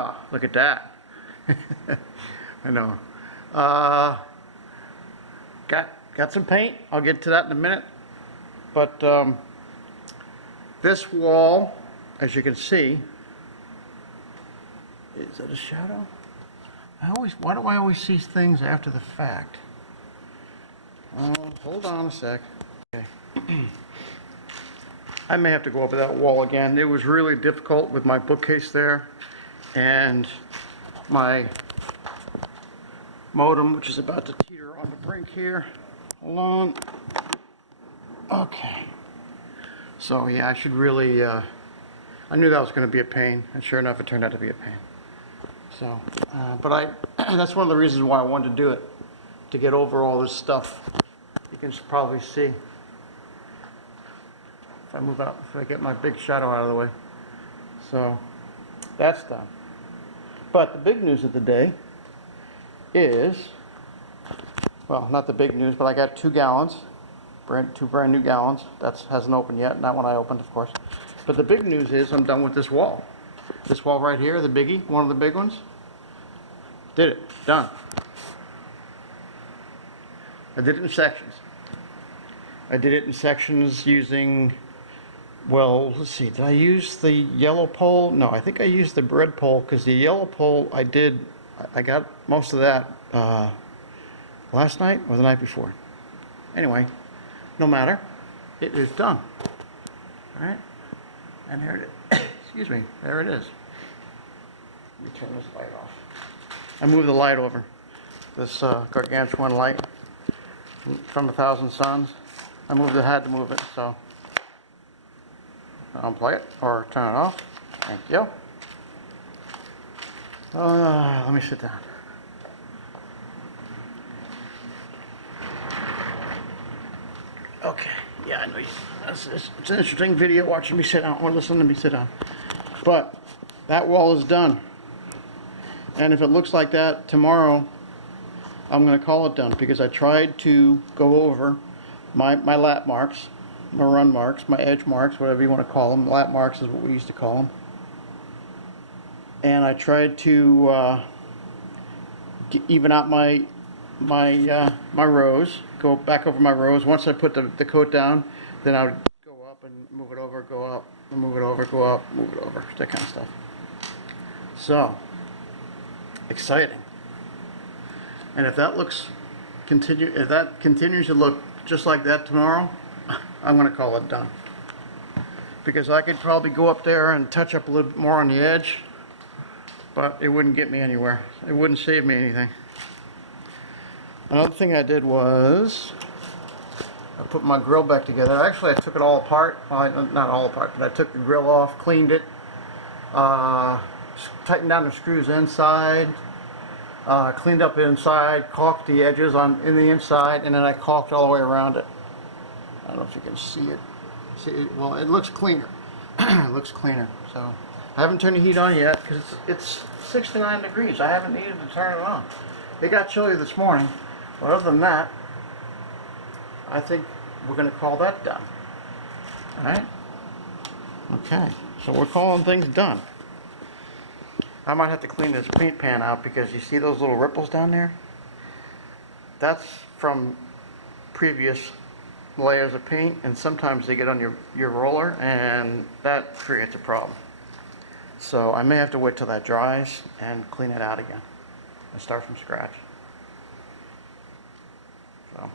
Oh, look at that. I know. Uh, got some paint. I'll get to that in a minute. But this wall, as you can see, is it a shadow? Why do I always see things after the fact? Hold on a sec. Okay. I may have to go over that wall again. It was really difficult with my bookcase there and my modem, which is about to teeter on the brink here. Hold on. Okay. So yeah, I should really, I knew that was going to be a pain, and sure enough, it turned out to be a pain. So, but that's one of the reasons why I wanted to do it, to get over all this stuff. You can probably see, if I move out, if I get my big shadow out of the way. So, that's done. But the big news of the day is, well, not the big news, but I got 2 gallons, two brand new gallons. That hasn't opened yet, not when I opened, of course. But the big news is I'm done with this wall. This wall right here, the biggie, one of the big ones. Did it, done. I did it in sections. I did it in sections using, well, let's see, did I use the yellow pole? No, I think I used the red pole, because the yellow pole I got most of that last night or the night before. Anyway, no matter, it is done. All right, and there it is. Excuse me, there it is. Let me turn this light off. I moved the light over. This gargantuan light from 1,000 Suns. I had to move it, so unplug it or turn it off. Thank you. Let me sit down. Okay, yeah, I know it's an interesting video watching me sit down or listening to me sit down. But that wall is done. And if it looks like that tomorrow, I'm going to call it done, because I tried to go over my lap marks, my run marks, my edge marks, whatever you want to call them. Lap marks is what we used to call them. And I tried to even out my rows, go back over my rows. Once I put the coat down, then I would go up and move it over, go up, and move it over, go up, move it over, that kind of stuff. So, exciting. And if that continues to look just like that tomorrow, I'm going to call it done. Because I could probably go up there and touch up a little bit more on the edge, but it wouldn't get me anywhere. It wouldn't save me anything. Another thing I did was I put my grill back together. Actually, I took it all apart. Well, not all apart, but I took the grill off, cleaned it, tightened down the screws inside, cleaned up inside, caulked the edges in the inside, and then I caulked all the way around it. I don't know if you can see it. Well, it looks cleaner. It looks cleaner. So I haven't turned the heat on yet, because it's 69 degrees. I haven't needed to turn it on. It got chilly this morning, but other than that, I think we're going to call that done. All right? Okay, so we're calling things done. I might have to clean this paint pan out, because you see those little ripples down there? That's from previous layers of paint, and sometimes they get on your roller, and that creates a problem. So I may have to wait till that dries and clean it out again and start from scratch. So,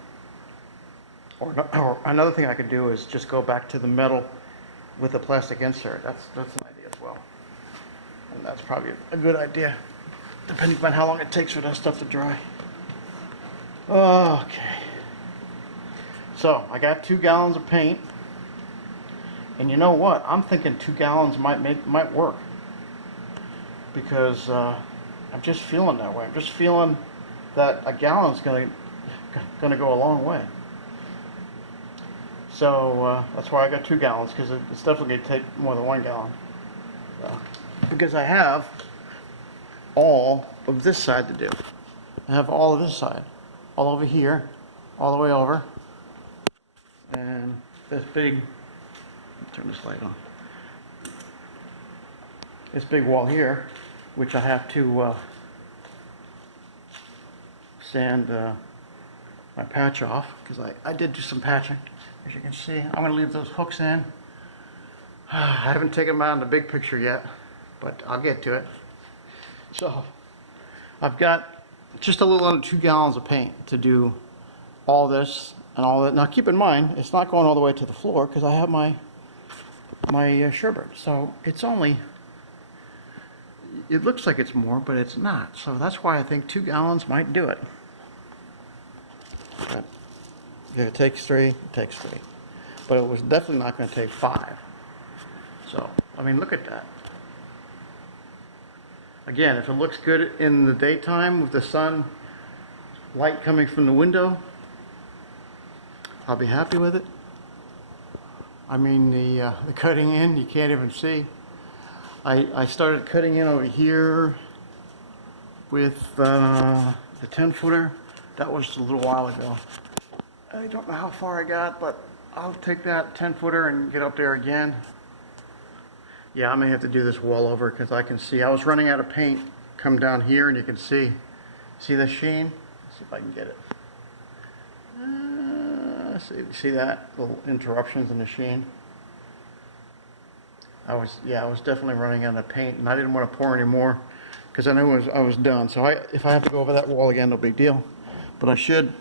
or another thing I could do is just go back to the metal with the plastic insert. That's an idea as well. And that's probably a good idea, depending on how long it takes for that stuff to dry. Okay. So, I got 2 gallons of paint. And you know what? I'm thinking 2 gallons might work. Because I'm just feeling that way. I'm just feeling that a gallon's gonna go a long way. So, that's why I got 2 gallons, because it's definitely gonna take more than 1 gallon. So, because I have all of this side to do. I have all of this side. All over here, all the way over. And this big, turn this light on. This big wall here which I have to sand my patch off, because I did do some patching, as you can see. I'm going to leave those hooks in. I haven't taken them out in the big picture yet, but I'll get to it. So I've got just a little under 2 gallons of paint to do all this and all that. Now keep in mind, it's not going all the way to the floor because I have my sherbet. So it's only, it looks like it's more, but it's not. So that's why I think 2 gallons might do it. But if it takes 3, it takes 3. But it was definitely not going to take 5. So, I mean, look at that. Again, if it looks good in the daytime with the sun light coming from the window, I'll be happy with it. I mean, the cutting in, you can't even see. I started cutting in over here with the 10-footer. That was a little while ago. I don't know how far I got, but I'll take that 10-footer and get up there again. Yeah, I may have to do this wall over because I can see. I was running out of paint. Come down here and you can see the sheen? Let's see if I can get it. See that? Little interruptions in the sheen. I was definitely running out of paint, and I didn't want to pour any more because I knew I was done. So if I have to go over that wall again, no big deal. But I should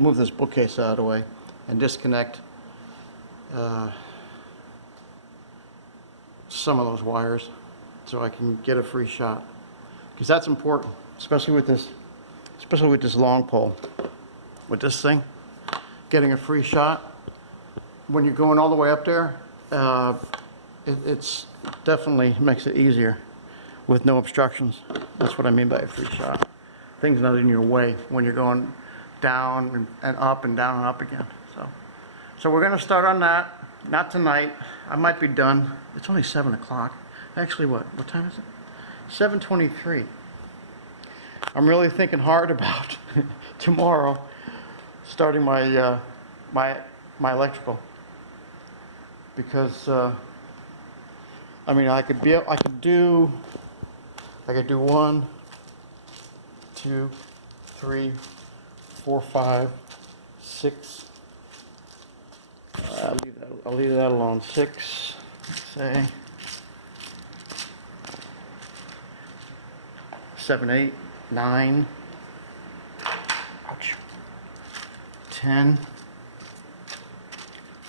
move this bookcase out of the way and disconnect some of those wires so I can get a free shot, because that's important, especially with this long pole. With this thing, getting a free shot when you're going all the way up there, it's definitely makes it easier with no obstructions. That's what I mean by a free shot. Things not in your way when you're going down and up and down and up again. So we're going to start on that. Not tonight. I might be done. It's only 7 o'clock. Actually, what time is it? 7:23. I'm really thinking hard about tomorrow starting my my electrical, because I mean, I could do 1, 2, 3, 4, 5, 6. I'll leave that alone. 6, say 7, 8, 9. Ouch. 10,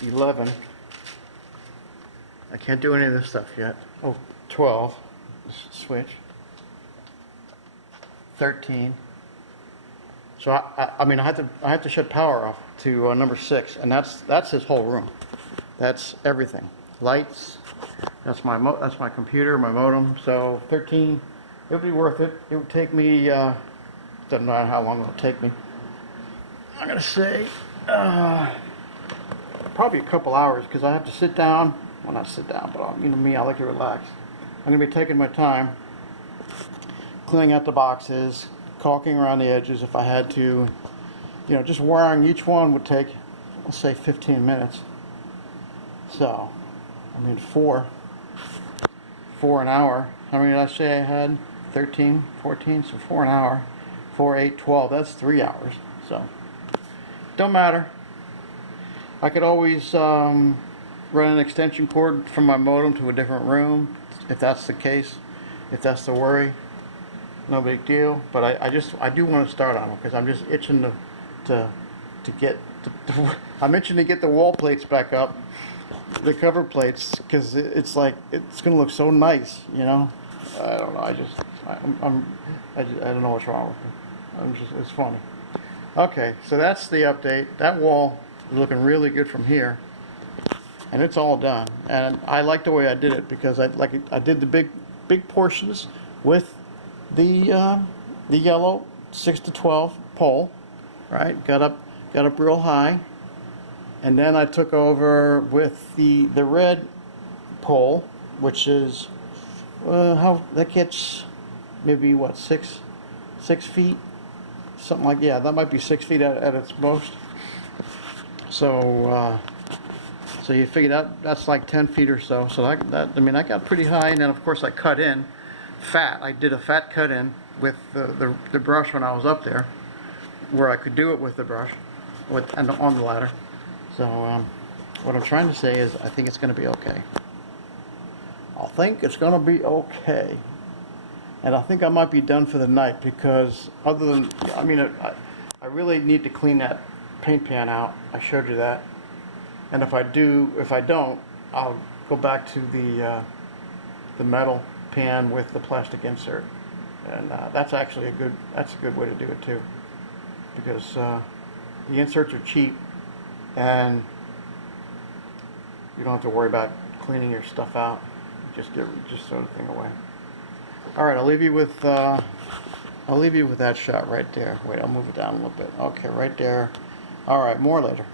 11. I can't do any of this stuff yet. Oh, 12. Switch. 13. So I mean, I have to shut power off to number 6, and that's his whole room. That's everything. Lights. That's my computer, my modem. So 13. It would be worth it. It would take me. Doesn't matter how long it'll take me. I'm gonna say probably a couple hours, because I have to sit down. Well, not sit down, but you know me, I like to relax. I'm gonna be taking my time, cleaning out the boxes, caulking around the edges if I had to. You know, just wiring each one would take, let's say, 15 minutes. So, I mean, 4 an hour. How many did I say I had? 13, 14, so 4 an hour. 4, 8, 12, that's 3 hours. So, don't matter. I could always run an extension cord from my modem to a different room, if that's the case, if that's the worry. No big deal. But I do want to start on it, because I'm just itching to get I'm itching to get the wall plates back up, the cover plates, because it's like it's gonna look so nice, you know. I don't know. I don't know what's wrong with me. It's funny. Okay, so that's the update. That wall is looking really good from here, and it's all done. And I like the way I did it, because I did the big portions with the yellow 6 to 12 pole, right? Got up real high, and then I took over with the red pole, which is how that gets maybe what 6 feet, something like, yeah, that might be 6 feet at its most. So so you figure that's like 10 feet or so. So that I mean, I got pretty high, and then of course I cut in fat. I did a fat cut in with the brush when I was up there, where I could do it with the brush, and on the ladder. So what I'm trying to say is I think it's going to be okay. I think it's going to be okay. And I think I might be done for the night, because other than, I mean, I really need to clean that paint pan out. I showed you that. And if I don't, I'll go back to the metal pan with the plastic insert. And that's actually a good way to do it too. Because the inserts are cheap, and you don't have to worry about cleaning your stuff out. Just throw the thing away. All right, I'll leave you with that shot right there. Wait, I'll move it down a little bit. Okay, right there. All right, more later.